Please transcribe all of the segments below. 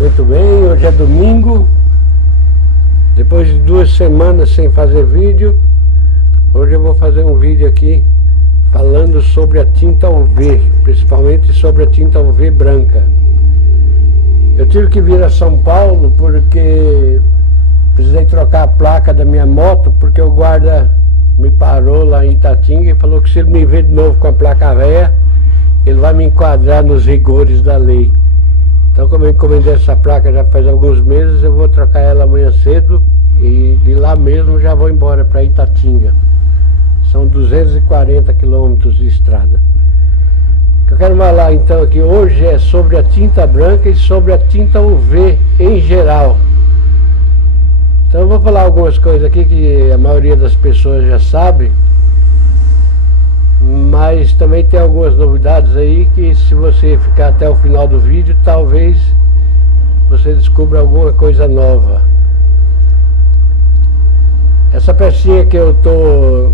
Muito bem, hoje é domingo. Depois de 2 semanas sem fazer vídeo, hoje eu vou fazer um vídeo aqui falando sobre a tinta UV, principalmente sobre a tinta UV branca. Eu tive que vir a São Paulo porque precisei trocar a placa da minha moto, porque o guarda me parou lá em Itatinga e falou que se ele me ver de novo com a placa velha, ele vai me enquadrar nos rigores da lei. Então, como eu encomendei essa placa já faz alguns meses, eu vou trocar ela amanhã cedo e de lá mesmo já vou embora para Itatinga. São 240 quilômetros de estrada. O que eu quero falar então aqui hoje é sobre a tinta branca e sobre a tinta UV em geral. Então eu vou falar algumas coisas aqui que a maioria das pessoas já sabe, mas também tem algumas novidades aí que, se você ficar até o final do vídeo, talvez você descubra alguma coisa nova. Essa pecinha que eu estou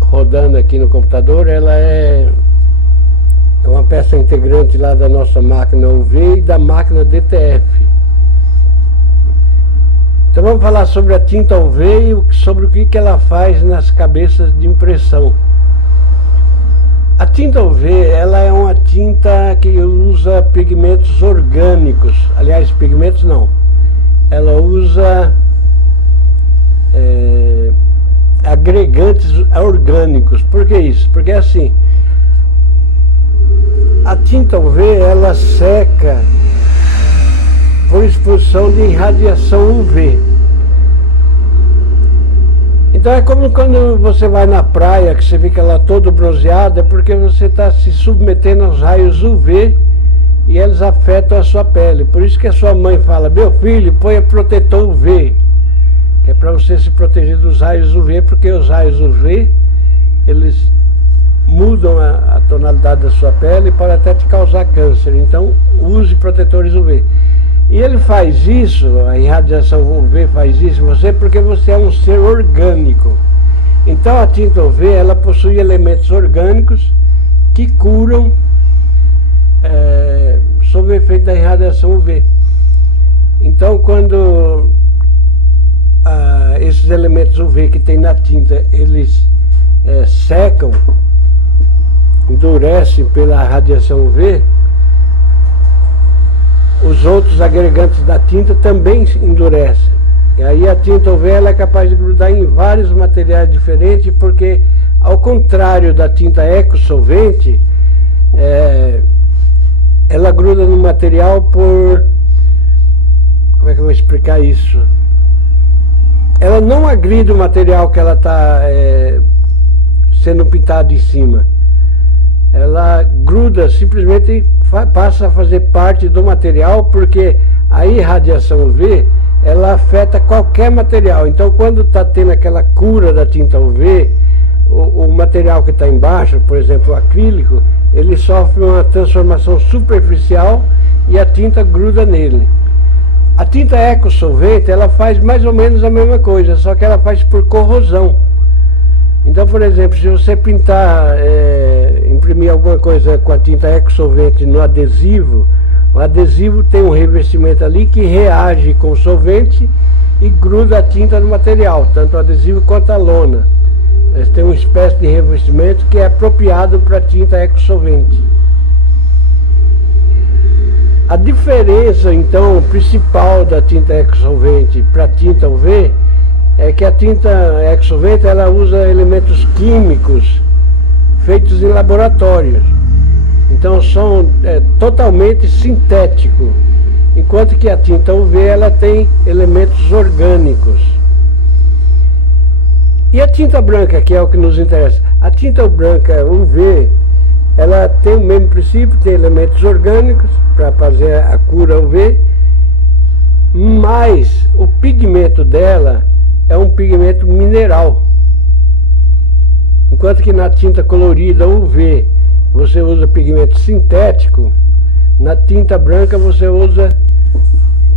rodando aqui no computador, ela é uma peça integrante lá da nossa máquina UV e da máquina DTF. Então vamos falar sobre a tinta UV e sobre o que ela faz nas cabeças de impressão. A tinta UV, ela é uma tinta que usa pigmentos orgânicos. Aliás, pigmentos não. Ela usa agregantes orgânicos. Por que isso? Porque assim, a tinta UV, ela seca por exposição de radiação UV. Então é como quando você vai na praia, que você fica lá todo bronzeado, é porque você está se submetendo aos raios UV e eles afetam a sua pele. Por isso que a sua mãe fala: meu filho, ponha protetor UV, que é para você se proteger dos raios UV, porque os raios UV, eles mudam a tonalidade da sua pele e podem até te causar câncer. Então use protetores UV. E ele faz isso, a irradiação UV faz isso em você porque você é um ser orgânico. Então a tinta UV, ela possui elementos orgânicos que curam sob o efeito da irradiação UV. Então quando esses elementos UV que tem na tinta, eles secam, endurecem pela radiação UV, os outros agregantes da tinta também endurecem. E aí a tinta UV, ela é capaz de grudar em vários materiais diferentes, porque ao contrário da tinta eco-solvente, ela gruda no material por... Como é que eu vou explicar isso? Ela não agride o material que ela está sendo pintado em cima. Ela gruda, simplesmente passa a fazer parte do material, porque a irradiação UV, ela afeta qualquer material. Então quando está tendo aquela cura da tinta UV, o material que está embaixo, por exemplo o acrílico, ele sofre uma transformação superficial e a tinta gruda nele. A tinta eco-solvente, ela faz mais ou menos a mesma coisa, só que ela faz por corrosão. Então, por exemplo, se você pintar, imprimir alguma coisa com a tinta eco-solvente no adesivo, o adesivo tem um revestimento ali que reage com o solvente e gruda a tinta no material, tanto o adesivo quanto a lona. Eles têm uma espécie de revestimento que é apropriado para a tinta eco-solvente. A diferença, então, principal da tinta eco-solvente para a tinta UV é que a tinta eco-solvente, ela usa elementos químicos feitos em laboratórios. Então são totalmente sintéticos, enquanto que a tinta UV, ela tem elementos orgânicos. E a tinta branca, que é o que nos interessa, a tinta branca UV, ela tem o mesmo princípio, tem elementos orgânicos para fazer a cura UV, mas o pigmento dela é um pigmento mineral. Enquanto que na tinta colorida UV você usa pigmento sintético, na tinta branca você usa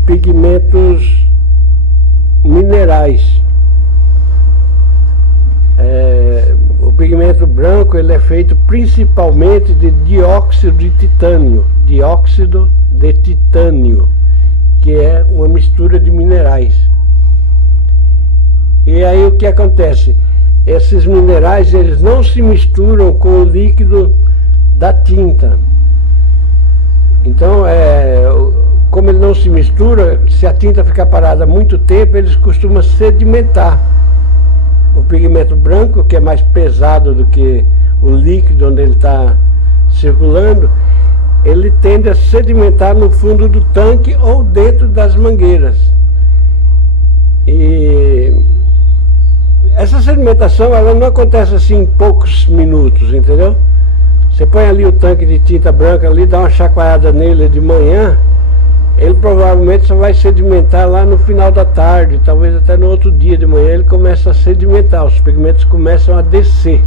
pigmentos minerais. O pigmento branco, ele é feito principalmente de dióxido de titânio. que é uma mistura de minerais. E aí o que acontece? Esses minerais, eles não se misturam com o líquido da tinta. Então, como ele não se mistura, se a tinta ficar parada muito tempo, eles costumam sedimentar. O pigmento branco, que é mais pesado do que o líquido onde ele está circulando, ele tende a sedimentar no fundo do tanque ou dentro das mangueiras. E essa sedimentação, ela não acontece assim em poucos minutos, entendeu? Você põe ali o tanque de tinta branca ali, dá uma chacoalhada nele de manhã, ele provavelmente só vai sedimentar lá no final da tarde, talvez até no outro dia de manhã ele começa a sedimentar, os pigmentos começam a descer.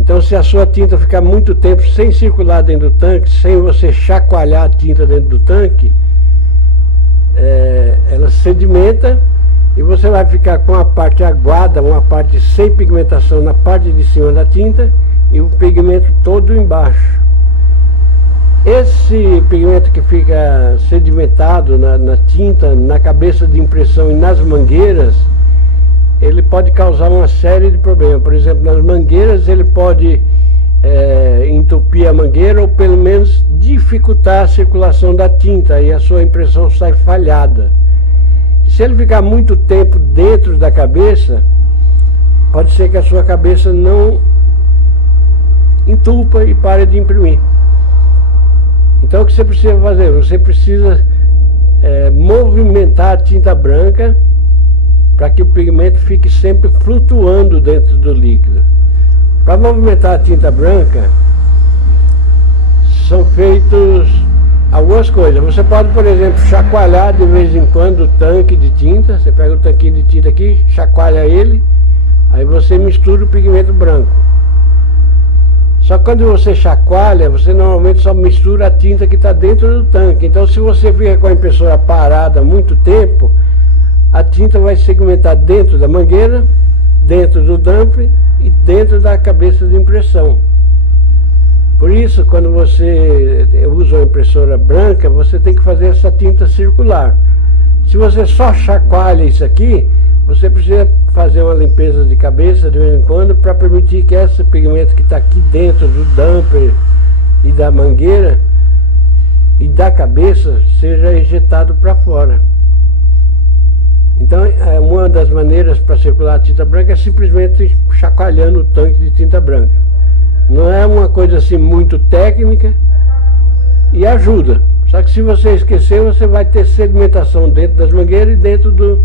Então, se a sua tinta ficar muito tempo sem circular dentro do tanque, sem você chacoalhar a tinta dentro do tanque, ela sedimenta e você vai ficar com a parte aguada, uma parte sem pigmentação na parte de cima da tinta e o pigmento todo embaixo. Esse pigmento que fica sedimentado na tinta, na cabeça de impressão e nas mangueiras, ele pode causar uma série de problemas. Por exemplo, nas mangueiras ele pode entupir a mangueira ou pelo menos dificultar a circulação da tinta e a sua impressão sai falhada. E se ele ficar muito tempo dentro da cabeça, pode ser que a sua cabeça não entupa e pare de imprimir. Então o que você precisa fazer? Você precisa movimentar a tinta branca para que o pigmento fique sempre flutuando dentro do líquido. Para movimentar a tinta branca, são feitos algumas coisas. Você pode, por exemplo, chacoalhar de vez em quando o tanque de tinta. Você pega o tanquinho de tinta aqui, chacoalha ele, aí você mistura o pigmento branco. Só que quando você chacoalha, você normalmente só mistura a tinta que está dentro do tanque. Então, se você fica com a impressora parada muito tempo, a tinta vai segmentar dentro da mangueira, dentro do dumper e dentro da cabeça de impressão. Por isso, quando você usa uma impressora branca, você tem que fazer essa tinta circular. Se você só chacoalha isso aqui, você precisa fazer uma limpeza de cabeça de vez em quando para permitir que esse pigmento que está aqui dentro do dumper e da mangueira e da cabeça seja ejetado para fora. Então, uma das maneiras para circular a tinta branca é simplesmente chacoalhando o tanque de tinta branca. Não é uma coisa assim muito técnica e ajuda. Só que se você esquecer, você vai ter sedimentação dentro das mangueiras e dentro do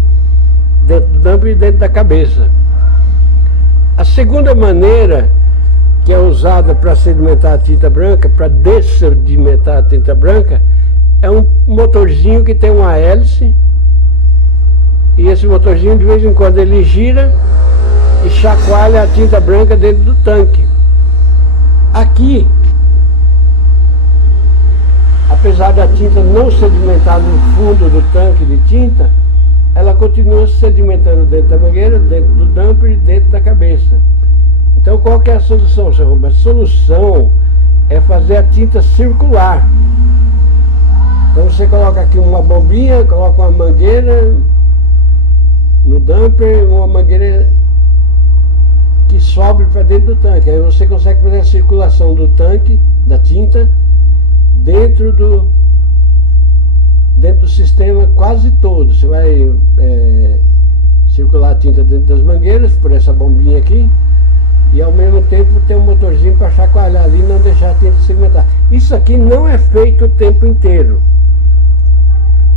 dumper e dentro da cabeça. A segunda maneira que é usada para sedimentar a tinta branca, para dessedimentar a tinta branca, é um motorzinho que tem uma hélice. E esse motorzinho, de vez em quando, ele gira e chacoalha a tinta branca dentro do tanque. Aqui, apesar da tinta não sedimentar no fundo do tanque de tinta, ela continua sedimentando dentro da mangueira, dentro do dumper e dentro da cabeça. Então, qual que é a solução, seu Rubens? A solução é fazer a tinta circular. Então, você coloca aqui uma bombinha, coloca uma mangueira no dumper, uma mangueira que sobe para dentro do tanque. Aí você consegue fazer a circulação do tanque, da tinta, dentro do sistema quase todo. Você vai circular a tinta dentro das mangueiras por essa bombinha aqui e ao mesmo tempo tem um motorzinho para chacoalhar ali e não deixar a tinta segmentar. Isso aqui não é feito o tempo inteiro.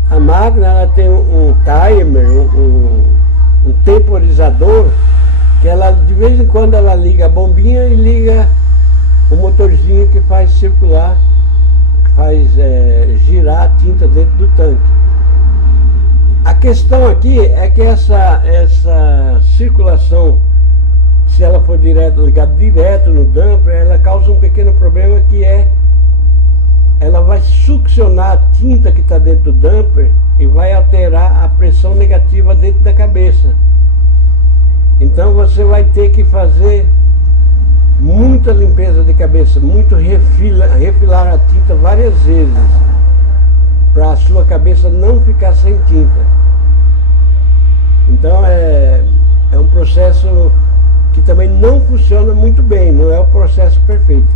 A máquina, ela tem um timer, um temporizador, que ela, de vez em quando, ela liga a bombinha e liga o motorzinho que faz circular, que faz girar a tinta dentro do tanque. A questão aqui é que essa circulação, se ela for ligada direto no dumper, ela causa um pequeno problema, que ela vai succionar a tinta que está dentro do dumper e vai alterar a pressão negativa dentro da cabeça. Então você vai ter que fazer muita limpeza de cabeça, muito refilar a tinta várias vezes para sua cabeça não ficar sem tinta. Então é um processo que também não funciona muito bem, não é o processo perfeito.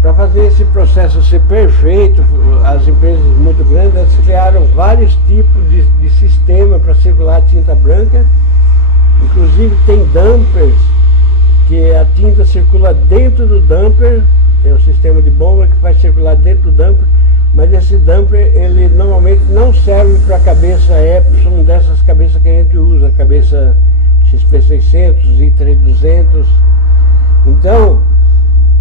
Para fazer esse processo ser perfeito, as empresas muito grandes elas criaram vários tipos de sistema para circular a tinta branca. Inclusive tem dampers, que a tinta circula dentro do damper, tem um sistema de bomba que faz circular dentro do damper, mas esse damper ele normalmente não serve para a cabeça Epson, dessas cabeças que a gente usa, a cabeça XP600 e 3200. Então,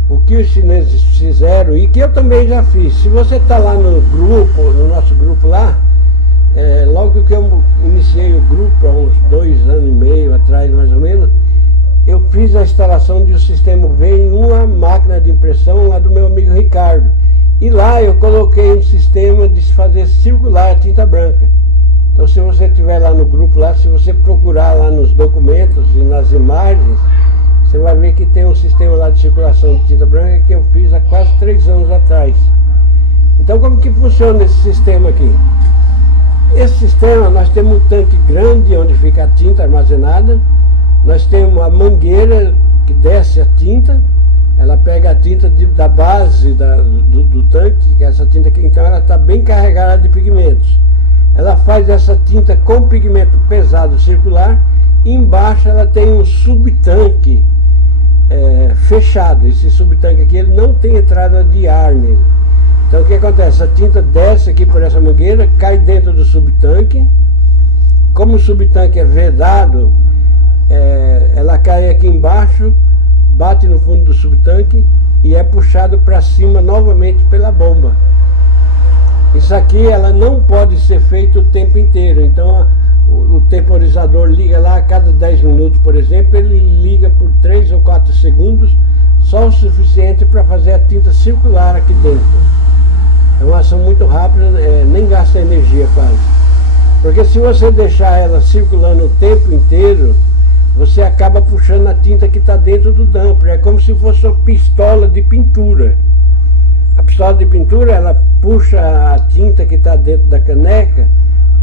o que os chineses fizeram, e que eu também já fiz, se você está lá no grupo, no nosso grupo lá, logo que eu iniciei o grupo, há uns 2 anos e meio atrás mais ou menos, eu fiz a instalação de um sistema V em uma máquina de impressão lá do meu amigo Ricardo. E lá eu coloquei um sistema de fazer circular a tinta branca. Então se você estiver lá no grupo, lá, se você procurar lá nos documentos e nas imagens, você vai ver que tem um sistema lá de circulação de tinta branca que eu fiz há quase 3 anos atrás. Então como que funciona esse sistema aqui? Esse sistema, nós temos um tanque grande onde fica a tinta armazenada. Nós temos a mangueira que desce a tinta. Ela pega a tinta da base do tanque, que é essa tinta aqui, então ela está bem carregada de pigmentos. Ela faz essa tinta com pigmento pesado circular. E embaixo ela tem um subtanque fechado. Esse subtanque aqui ele não tem entrada de ar nele. Então o que acontece? A tinta desce aqui por essa mangueira, cai dentro do subtanque. Como o subtanque é vedado, ela cai aqui embaixo, bate no fundo do subtanque e é puxado para cima novamente pela bomba. Isso aqui ela não pode ser feito o tempo inteiro. Então o temporizador liga lá a cada 10 minutos, por exemplo, ele liga por 3 ou 4 segundos, só o suficiente para fazer a tinta circular aqui dentro. É uma ação muito rápida, nem gasta energia quase. Porque se você deixar ela circulando o tempo inteiro, você acaba puxando a tinta que está dentro do damper. É como se fosse uma pistola de pintura. A pistola de pintura, ela puxa a tinta que está dentro da caneca,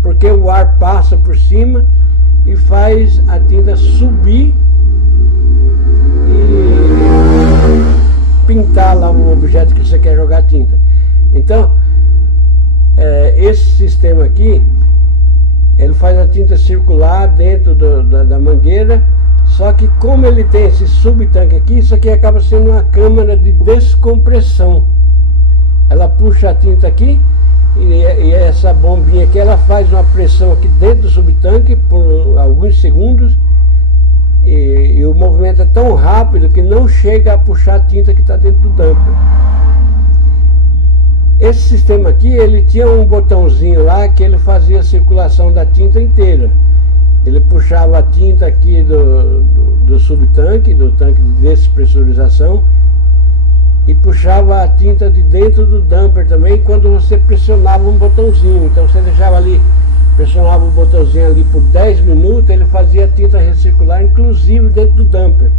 porque o ar passa por cima e faz a tinta subir e pintar lá o objeto que você quer jogar tinta. Então, esse sistema aqui, ele faz a tinta circular dentro da mangueira, só que como ele tem esse subtanque aqui, isso aqui acaba sendo uma câmara de descompressão. Ela puxa a tinta aqui, e essa bombinha aqui, ela faz uma pressão aqui dentro do subtanque por alguns segundos, e o movimento é tão rápido que não chega a puxar a tinta que está dentro do damper. Esse sistema aqui, ele tinha um botãozinho lá que ele fazia a circulação da tinta inteira. Ele puxava a tinta aqui do subtanque, do tanque de despressurização, e puxava a tinta de dentro do damper também quando você pressionava um botãozinho. Então você deixava ali, pressionava o botãozinho ali por 10 minutos, ele fazia a tinta recircular, inclusive dentro do damper.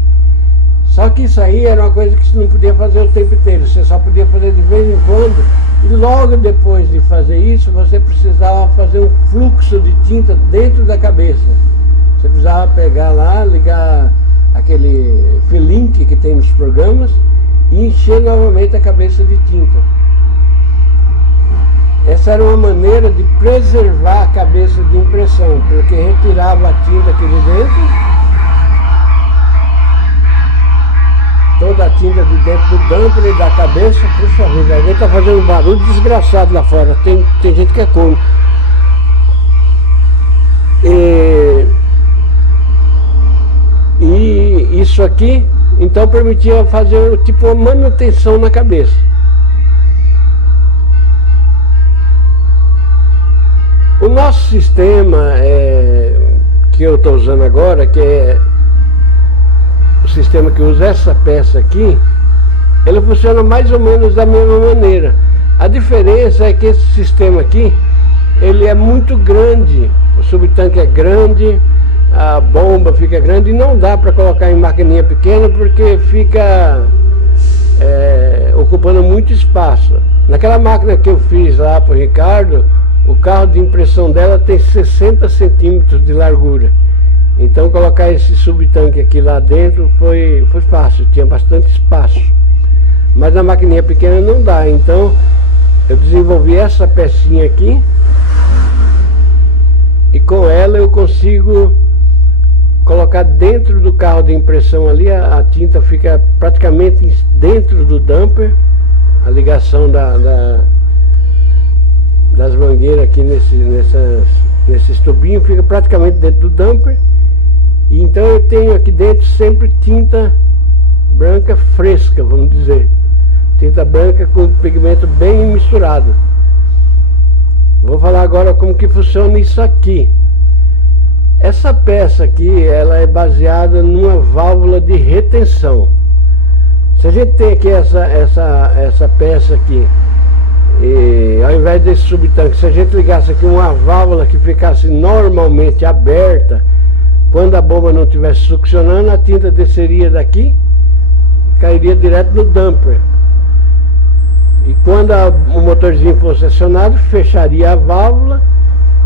Só que isso aí era uma coisa que você não podia fazer o tempo inteiro, você só podia fazer de vez em quando. E logo depois de fazer isso, você precisava fazer um fluxo de tinta dentro da cabeça. Você precisava pegar lá, ligar aquele fill-link que tem nos programas e encher novamente a cabeça de tinta. Essa era uma maneira de preservar a cabeça de impressão, porque retirava a tinta aqui de dentro, toda a tinta de dentro do damper e da cabeça. Puxa vida, alguém está fazendo um barulho desgraçado lá fora, tem gente que é como. E isso aqui, então, permitia fazer tipo uma manutenção na cabeça. O nosso sistema que eu estou usando agora, que é o sistema que usa essa peça aqui, ele funciona mais ou menos da mesma maneira. A diferença é que esse sistema aqui, ele é muito grande, o subtanque é grande, a bomba fica grande e não dá para colocar em maquininha pequena porque fica ocupando muito espaço. Naquela máquina que eu fiz lá para o Ricardo, o carro de impressão dela tem 60 centímetros de largura. Então colocar esse subtanque aqui lá dentro foi fácil, tinha bastante espaço. Mas na maquininha pequena não dá, então eu desenvolvi essa pecinha aqui e com ela eu consigo colocar dentro do carro de impressão ali, a tinta fica praticamente dentro do dumper, a ligação das mangueiras aqui nesses tubinhos fica praticamente dentro do dumper. E então eu tenho aqui dentro sempre tinta branca fresca, vamos dizer, tinta branca com pigmento bem misturado. Vou falar agora como que funciona isso aqui. Essa peça aqui, ela é baseada numa válvula de retenção. Se a gente tem aqui essa peça aqui, e ao invés desse subtanque, se a gente ligasse aqui uma válvula que ficasse normalmente aberta, quando a bomba não estivesse succionando, a tinta desceria daqui e cairia direto no dumper. E quando o motorzinho fosse acionado, fecharia a válvula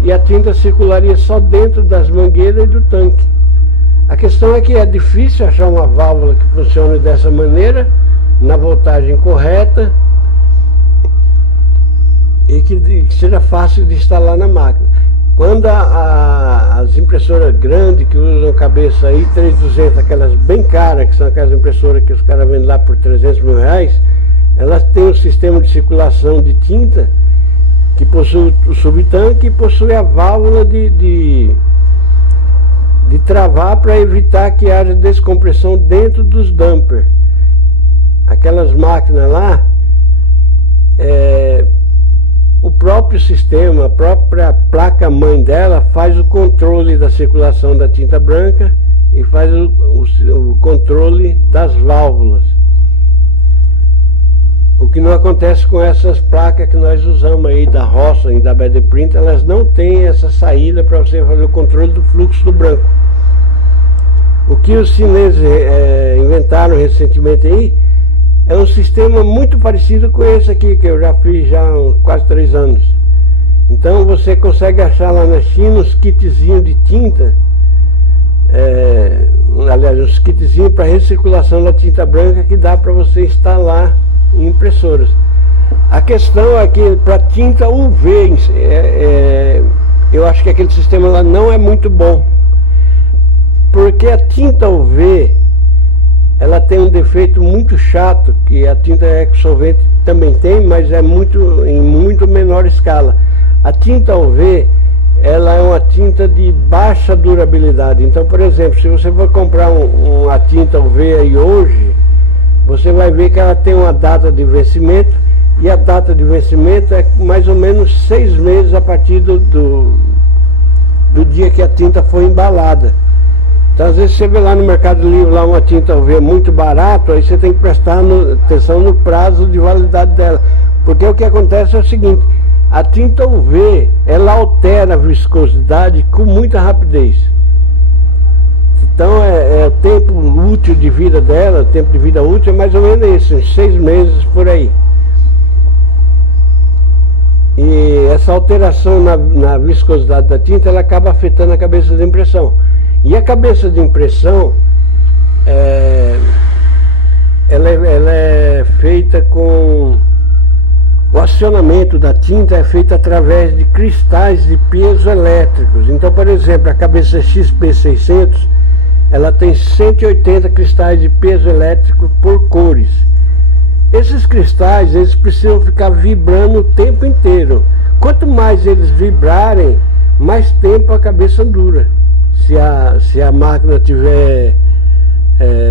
e a tinta circularia só dentro das mangueiras e do tanque. A questão é que é difícil achar uma válvula que funcione dessa maneira, na voltagem correta e que seja fácil de instalar na máquina. Quando as impressoras grandes que usam cabeça aí 3200, aquelas bem caras, que são aquelas impressoras que os caras vendem lá por 300 mil reais, elas têm um sistema de circulação de tinta que possui o subtanque e possui a válvula de travar para evitar que haja descompressão dentro dos dampers. Aquelas máquinas lá, o próprio sistema, a própria placa-mãe dela faz o controle da circulação da tinta branca e faz o controle das válvulas. O que não acontece com essas placas que nós usamos aí da Rossmann e da BD Print, elas não têm essa saída para você fazer o controle do fluxo do branco. O que os chineses inventaram recentemente aí é um sistema muito parecido com esse aqui, que eu já fiz já há quase 3 anos. Então você consegue achar lá na China uns kitzinhos de tinta, aliás, uns kitzinhos para recirculação da tinta branca que dá para você instalar em impressoras. A questão é que para tinta UV, eu acho que aquele sistema lá não é muito bom, porque a tinta UV ela tem um defeito muito chato, que a tinta exsolvente também tem, mas é em muito menor escala. A tinta UV, ela é uma tinta de baixa durabilidade. Então, por exemplo, se você for comprar uma tinta UV aí hoje, você vai ver que ela tem uma data de vencimento, e a data de vencimento é mais ou menos 6 meses a partir do dia que a tinta foi embalada. Então, às vezes você vê lá no Mercado Livre lá uma tinta UV muito barato, aí você tem que prestar atenção no prazo de validade dela, porque o que acontece é o seguinte: a tinta UV, ela altera a viscosidade com muita rapidez. Então o tempo útil de vida dela, o tempo de vida útil é mais ou menos esse, uns 6 meses por aí. E essa alteração na viscosidade da tinta, ela acaba afetando a cabeça de impressão. E a cabeça de impressão, ela é feita com... O acionamento da tinta é feito através de cristais de piezoelétricos. Então, por exemplo, a cabeça XP600, ela tem 180 cristais de piezoelétrico por cores. Esses cristais, eles precisam ficar vibrando o tempo inteiro. Quanto mais eles vibrarem, mais tempo a cabeça dura. Se a máquina tiver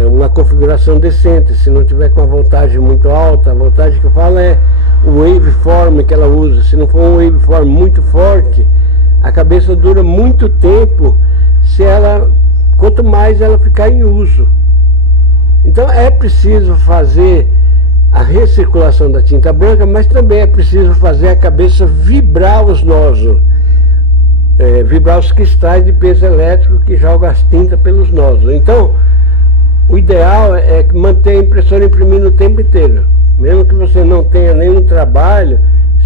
uma configuração decente, se não tiver com a voltagem muito alta, a voltagem que eu falo é o waveform que ela usa. Se não for um waveform muito forte, a cabeça dura muito tempo quanto mais ela ficar em uso. Então é preciso fazer a recirculação da tinta branca, mas também é preciso fazer a cabeça vibrar os nódulos, vibrar os cristais de peso elétrico que jogam as tintas pelos nódulos. Então, o ideal é manter a impressora imprimindo o tempo inteiro. Mesmo que você não tenha nenhum trabalho,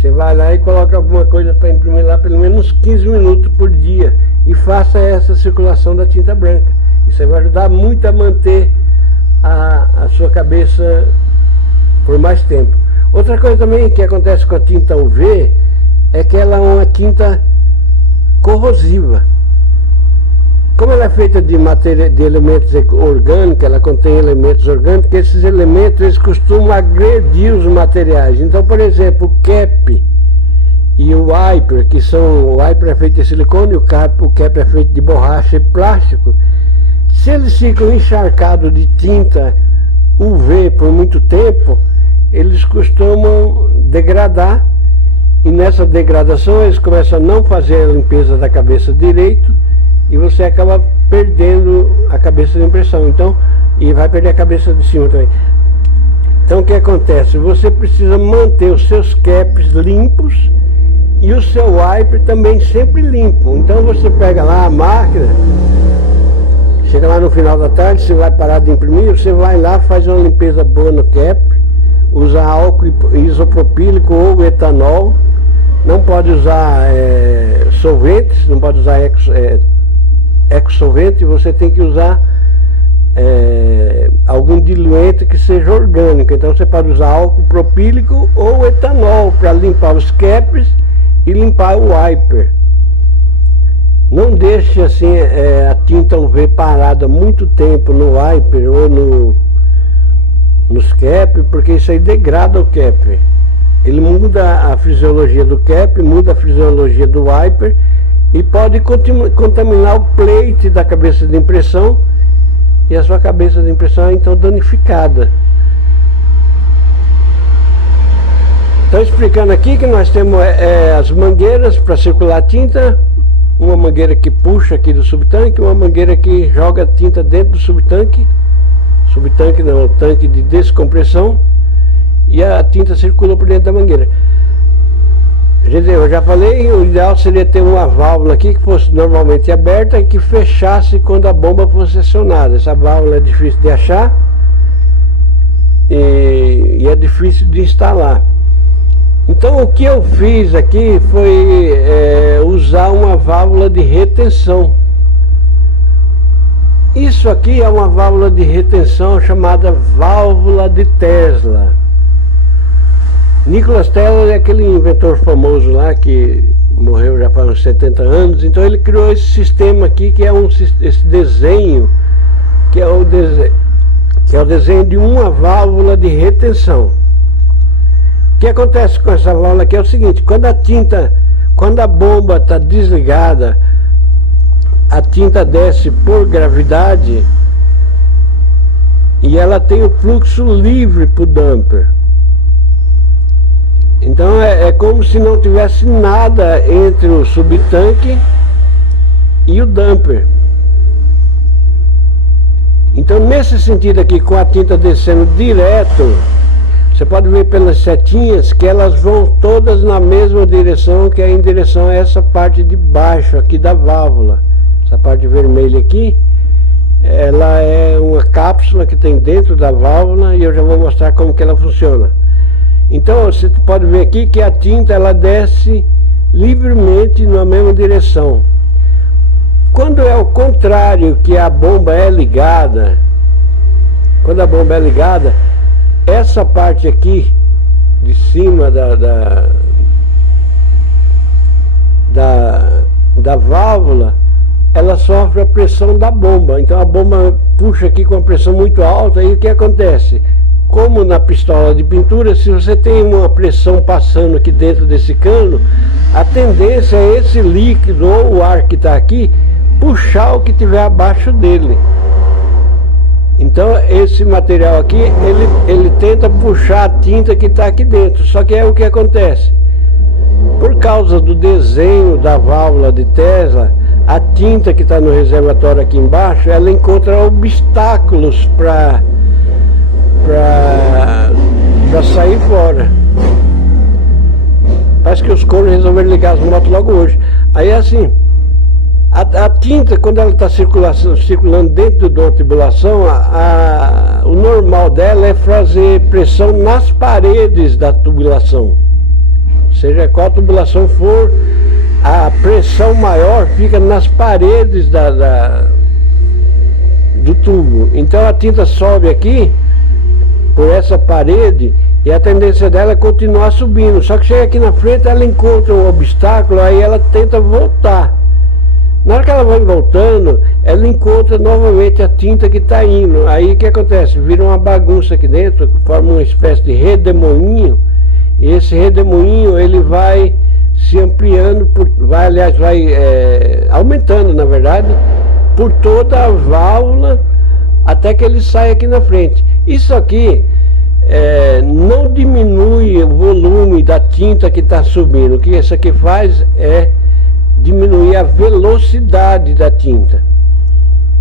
Você vai lá e coloca alguma coisa para imprimir lá pelo menos 15 minutos por dia e faça essa circulação da tinta branca. Isso vai ajudar muito a manter a sua cabeça por mais tempo. Outra coisa também que acontece com a tinta UV é que ela é uma tinta corrosiva. Como ela é feita de elementos orgânicos, ela contém elementos orgânicos, esses elementos eles costumam agredir os materiais. Então, por exemplo, o cap e o wiper, o wiper é feito de silicone, o cap é feito de borracha e plástico. Se eles ficam encharcados de tinta UV por muito tempo, eles costumam degradar, e nessa degradação eles começam a não fazer a limpeza da cabeça direito, e você acaba perdendo a cabeça de impressão, então, e vai perder a cabeça de cima também. Então o que acontece? Você precisa manter os seus caps limpos e o seu wiper também sempre limpo. Então você pega lá a máquina, chega lá no final da tarde, você vai parar de imprimir, você vai lá, faz uma limpeza boa no cap, usa álcool isopropílico ou etanol, não pode usar solventes, não pode usar ecosolvente, você tem que usar algum diluente que seja orgânico. Então você pode usar álcool propílico ou etanol para limpar os caps e limpar o wiper. Não deixe assim a tinta UV parada muito tempo no wiper ou nos cap, porque isso aí degrada o cap. Ele muda a fisiologia do cap, muda a fisiologia do wiper e pode contaminar o plate da cabeça de impressão, e a sua cabeça de impressão é então danificada. Então, explicando aqui que nós temos as mangueiras para circular tinta, uma mangueira que puxa aqui do subtanque, uma mangueira que joga tinta dentro do subtanque não, o tanque de descompressão, e a tinta circula por dentro da mangueira. Gente, eu já falei, o ideal seria ter uma válvula aqui que fosse normalmente aberta e que fechasse quando a bomba fosse acionada. Essa válvula é difícil de achar e é difícil de instalar. Então o que eu fiz aqui foi usar uma válvula de retenção. Isso aqui é uma válvula de retenção chamada válvula de Tesla. Nikola Tesla é aquele inventor famoso lá que morreu já faz uns 70 anos. Então ele criou esse sistema aqui, que é esse desenho, que é o desenho de uma válvula de retenção. O que acontece com essa válvula aqui é o seguinte: quando a bomba está desligada, a tinta desce por gravidade e ela tem o fluxo livre para o dumper. Então é como se não tivesse nada entre o subtanque e o dumper. Então, nesse sentido aqui, com a tinta descendo direto, você pode ver pelas setinhas que elas vão todas na mesma direção, que é em direção a essa parte de baixo aqui da válvula. Essa parte vermelha aqui, ela é uma cápsula que tem dentro da válvula, e eu já vou mostrar como que ela funciona. Então você pode ver aqui que a tinta ela desce livremente na mesma direção. Quando é o contrário, que a bomba é ligada, quando a bomba é ligada, essa parte aqui de cima da válvula, ela sofre a pressão da bomba. Então a bomba puxa aqui com a pressão muito alta, e o que acontece? Como na pistola de pintura, se você tem uma pressão passando aqui dentro desse cano, a tendência é esse líquido ou o ar que está aqui puxar o que tiver abaixo dele. Então esse material aqui, ele tenta puxar a tinta que está aqui dentro. Só que é o que acontece: por causa do desenho da válvula de Tesla, a tinta que está no reservatório aqui embaixo, ela encontra obstáculos para sair fora. Parece que os cornos resolveram ligar as motos logo hoje. Aí assim, a tinta, quando ela está circulando dentro de uma tubulação, o normal dela é fazer pressão nas paredes da tubulação. seja qual tubulação for, a pressão maior fica nas paredes do tubo. Então a tinta sobe aqui por essa parede e a tendência dela é continuar subindo. Só que chega aqui na frente, ela encontra um obstáculo, aí ela tenta voltar. Na hora que ela vai voltando, ela encontra novamente a tinta que está indo. Aí o que acontece? Vira uma bagunça aqui dentro, forma uma espécie de redemoinho. E esse redemoinho ele vai se ampliando, vai aumentando, na verdade, por toda a válvula, até que ele sai aqui na frente. Isso aqui não diminui o volume da tinta que está subindo. O que isso aqui faz é diminuir a velocidade da tinta.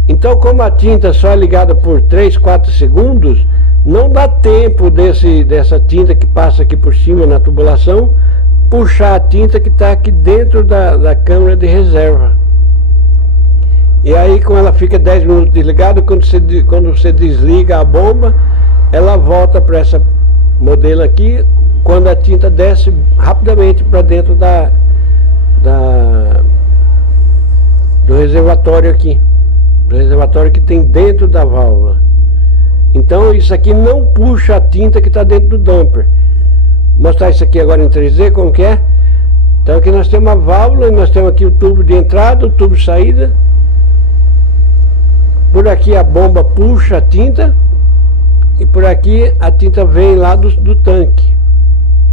Então, como a tinta só é ligada por 3, 4 segundos, não dá tempo dessa tinta que passa aqui por cima na tubulação puxar a tinta que está aqui dentro da câmara de reserva. E aí, como ela fica 10 minutos desligada, quando você desliga a bomba, ela volta para essa modelo aqui, quando a tinta desce rapidamente para dentro do reservatório aqui, do reservatório que tem dentro da válvula. Então isso aqui não puxa a tinta que está dentro do dumper. Vou mostrar isso aqui agora em 3D, como que é. Então aqui nós temos a válvula, nós temos aqui o tubo de entrada, o tubo de saída. Por aqui a bomba puxa a tinta, e por aqui a tinta vem lá do tanque.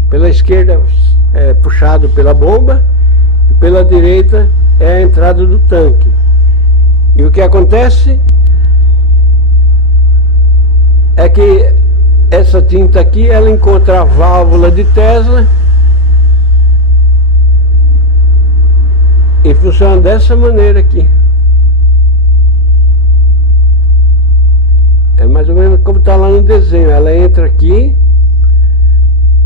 Pela esquerda é puxado pela bomba, e pela direita é a entrada do tanque. E o que acontece é que essa tinta aqui, ela encontra a válvula de Tesla e funciona dessa maneira aqui. É mais ou menos como está lá no desenho. Ela entra aqui.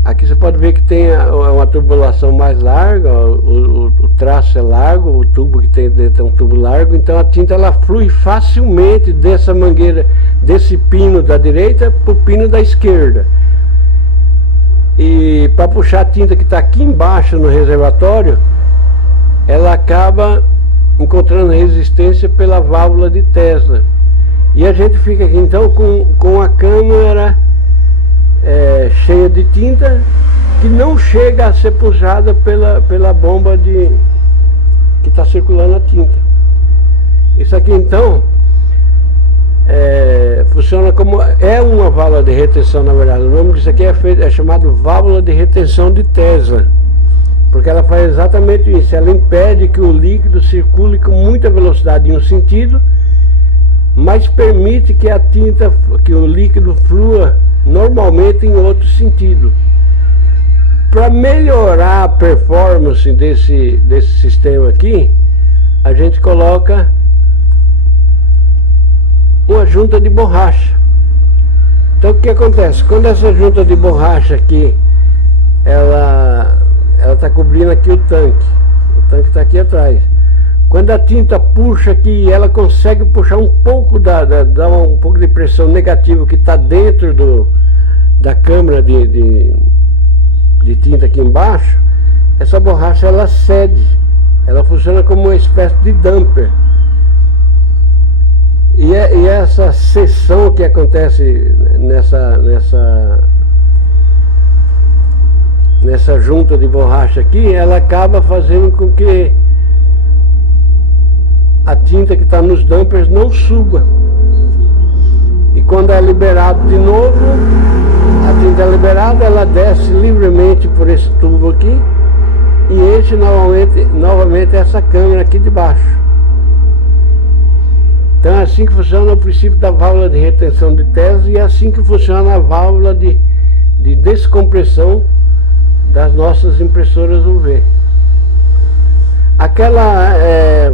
Aqui você pode ver que tem uma tubulação mais larga, o traço é largo, o tubo que tem dentro é um tubo largo, então a tinta ela flui facilmente dessa mangueira, desse pino da direita para o pino da esquerda. E para puxar a tinta que está aqui embaixo no reservatório, ela acaba encontrando resistência pela válvula de Tesla. E a gente fica aqui então com a câmara cheia de tinta que não chega a ser puxada pela bomba que está circulando a tinta. Isso aqui então funciona como uma válvula de retenção, na verdade. O nome disso aqui é chamado válvula de retenção de Tesla, porque ela faz exatamente isso. Ela impede que o líquido circule com muita velocidade em um sentido, mas permite que o líquido flua normalmente em outro sentido. Para melhorar a performance desse sistema aqui, a gente coloca uma junta de borracha. Então o que acontece? Quando essa junta de borracha aqui, ela está cobrindo aqui o tanque está aqui atrás. Quando a tinta puxa aqui, ela consegue puxar um pouco, dar um pouco de pressão negativa que está dentro da câmara de tinta aqui embaixo. Essa borracha ela cede, ela funciona como uma espécie de damper. E essa seção que acontece nessa junta de borracha aqui, ela acaba fazendo com que a tinta que está nos dampers não suba. E quando é liberado de novo, a tinta é liberada, ela desce livremente por esse tubo aqui e enche novamente essa câmara aqui de baixo. Então é assim que funciona o princípio da válvula de retenção de Tesla, e é assim que funciona a válvula de descompressão das nossas impressoras UV. Aquela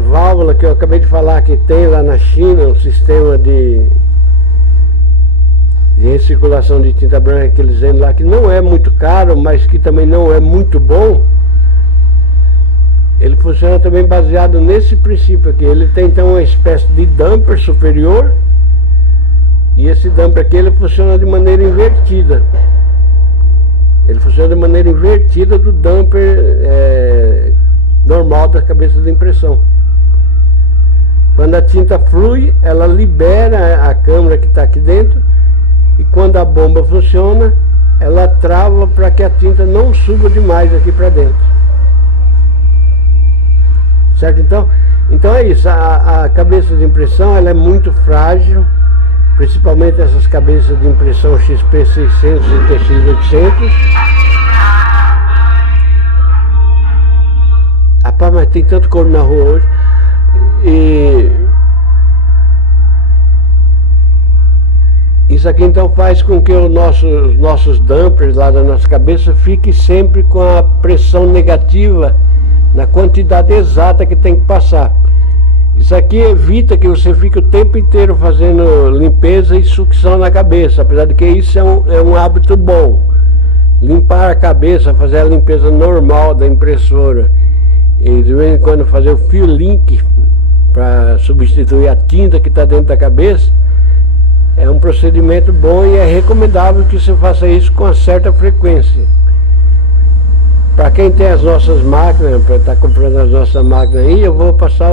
válvula que eu acabei de falar que tem lá na China, um sistema de recirculação de tinta branca que eles vendem lá, que não é muito caro, mas que também não é muito bom, ele funciona também baseado nesse princípio aqui. Ele tem então uma espécie de damper superior, e esse damper aqui ele funciona de maneira invertida. Ele funciona de maneira invertida do damper normal da cabeça de impressão. Quando a tinta flui, ela libera a câmara que está aqui dentro, e quando a bomba funciona, ela trava para que a tinta não suba demais aqui para dentro. Certo? Então é isso, a cabeça de impressão ela é muito frágil, principalmente essas cabeças de impressão XP600 e TX800. Rapaz, mas tem tanto couro na rua hoje. E isso aqui então faz com que os nossos dampers lá da nossa cabeça fiquem sempre com a pressão negativa na quantidade exata que tem que passar. Isso aqui evita que você fique o tempo inteiro fazendo limpeza e sucção na cabeça, apesar de que isso é um hábito bom. Limpar a cabeça, fazer a limpeza normal da impressora e de vez em quando fazer o fio link para substituir a tinta que está dentro da cabeça, é um procedimento bom e é recomendável que você faça isso com uma certa frequência. Para quem tem as nossas máquinas, para estar comprando as nossas máquinas aí, eu vou passar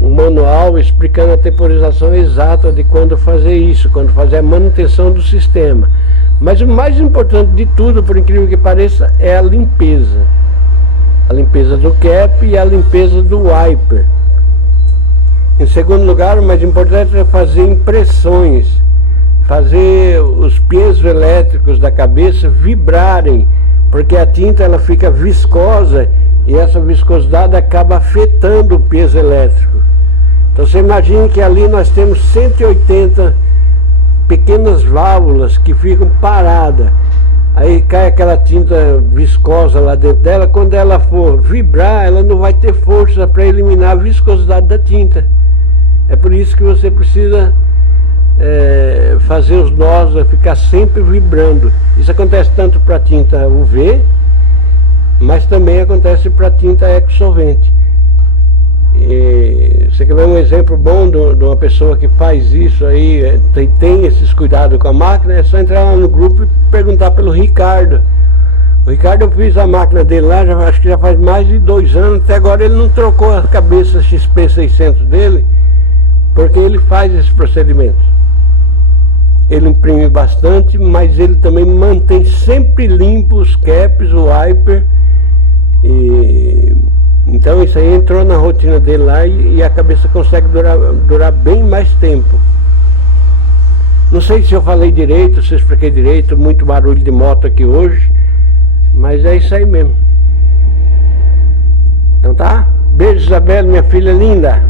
um manual explicando a temporização exata de quando fazer isso, quando fazer a manutenção do sistema. Mas o mais importante de tudo, por incrível que pareça, é a limpeza. A limpeza do cap e a limpeza do wiper. Em segundo lugar, o mais importante é fazer impressões, fazer os piezoelétricos da cabeça vibrarem, porque a tinta ela fica viscosa e essa viscosidade acaba afetando o piezoelétrico. Então você imagine que ali nós temos 180 pequenas válvulas que ficam paradas. Aí cai aquela tinta viscosa lá dentro dela, quando ela for vibrar, ela não vai ter força para eliminar a viscosidade da tinta. É por isso que você precisa fazer os nós ficar sempre vibrando. Isso acontece tanto para tinta UV, mas também acontece para tinta ecosolvente. E você quer ver um exemplo bom de uma pessoa que faz isso aí, tem esses cuidados com a máquina? É só entrar lá no grupo e perguntar pelo Ricardo. O Ricardo, eu fiz a máquina dele lá, acho que já faz mais de 2 anos, até agora ele não trocou a cabeça XP600 dele, porque ele faz esse procedimento. Ele imprime bastante, mas ele também mantém sempre limpo os caps, o wiper. Então isso aí entrou na rotina dele lá e a cabeça consegue durar bem mais tempo. Não sei se eu falei direito, se eu expliquei direito, muito barulho de moto aqui hoje, mas é isso aí mesmo. Então tá? Beijo, Isabela, minha filha linda.